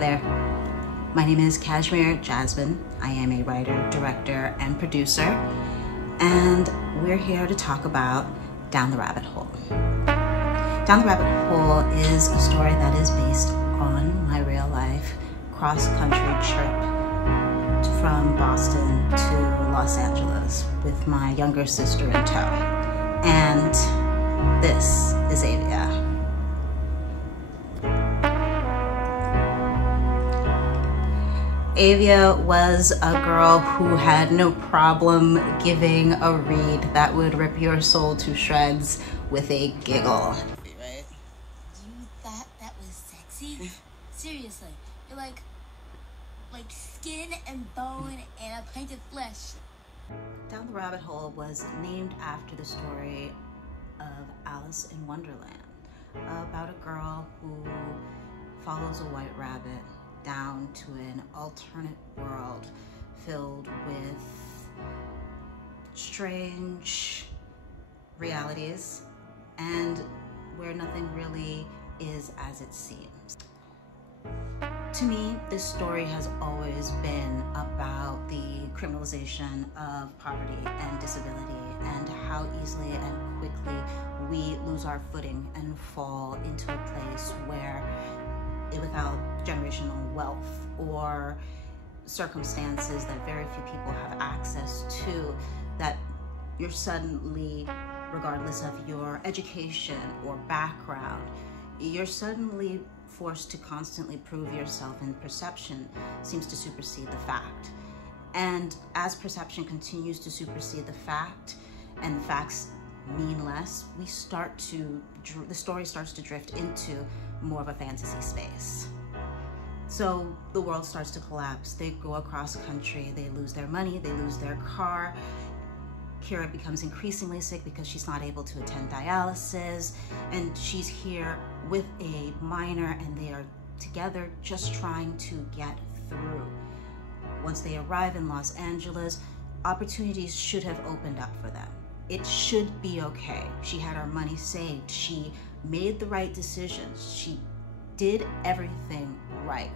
there. My name is Cashmere Jasmine. I am a writer, director, and producer, and we're here to talk about Down the Rabbit Hole. Down the Rabbit Hole is a story that is based on my real life cross-country trip from Boston to Los Angeles with my younger sister in tow. And this is Avia. Avia was a girl who had no problem giving a read that would rip your soul to shreds with a giggle. Right? You thought that was sexy? Seriously, you're like skin and bone and a pint of flesh. Down the Rabbit Hole was named after the story of Alice in Wonderland, about a girl who follows a white rabbit down to an alternate world filled with strange realities and where nothing really is as it seems. To me, this story has always been about the criminalization of poverty and disability and how easily and quickly we lose our footing and fall into a place where, without generational wealth or circumstances that very few people have access to, that you're suddenly, regardless of your education or background, you're suddenly forced to constantly prove yourself, and perception seems to supersede the fact. And as perception continues to supersede the fact, and the facts mean less, the story starts to drift into more of a fantasy space. So the world starts to collapse. They go across country, they lose their money, they lose their car. Kira becomes increasingly sick because she's not able to attend dialysis, and she's here with a minor, and they are together just trying to get through. Once they arrive in Los Angeles, opportunities should have opened up for them. It should be okay. She had her money saved. She made the right decisions. She did everything right.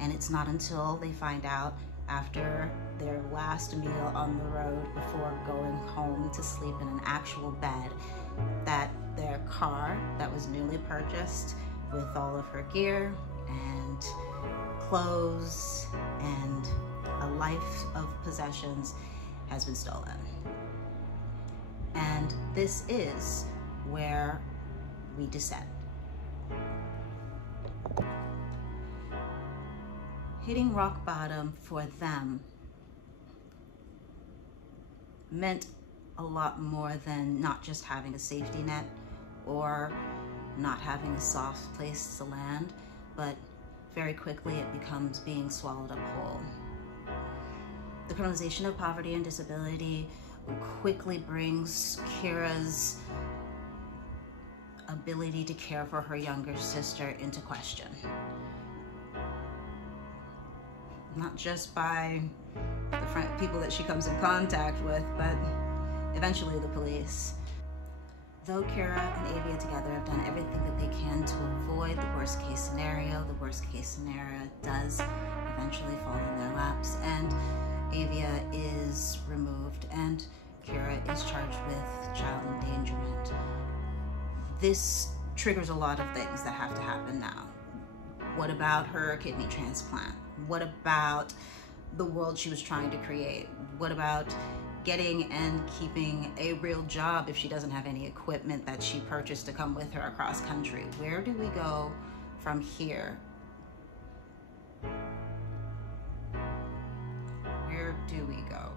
And it's not until they find out after their last meal on the road before going home to sleep in an actual bed that their car that was newly purchased with all of her gear and clothes and a life of possessions has been stolen. And this is where we descend. Hitting rock bottom for them meant a lot more than not just having a safety net or not having a soft place to land, but very quickly it becomes being swallowed up whole. The criminalization of poverty and disability quickly brings Kira's ability to care for her younger sister into question. Not just by the people that she comes in contact with, but eventually the police. Though Kira and Avia together have done everything that they can to avoid the worst case scenario does eventually fall in their laps, and Avia is removed and Kira is charged with child endangerment. This triggers a lot of things that have to happen now. What about her kidney transplant? What about the world she was trying to create? What about getting and keeping a real job if she doesn't have any equipment that she purchased to come with her across country? Where do we go from here? Where do we go?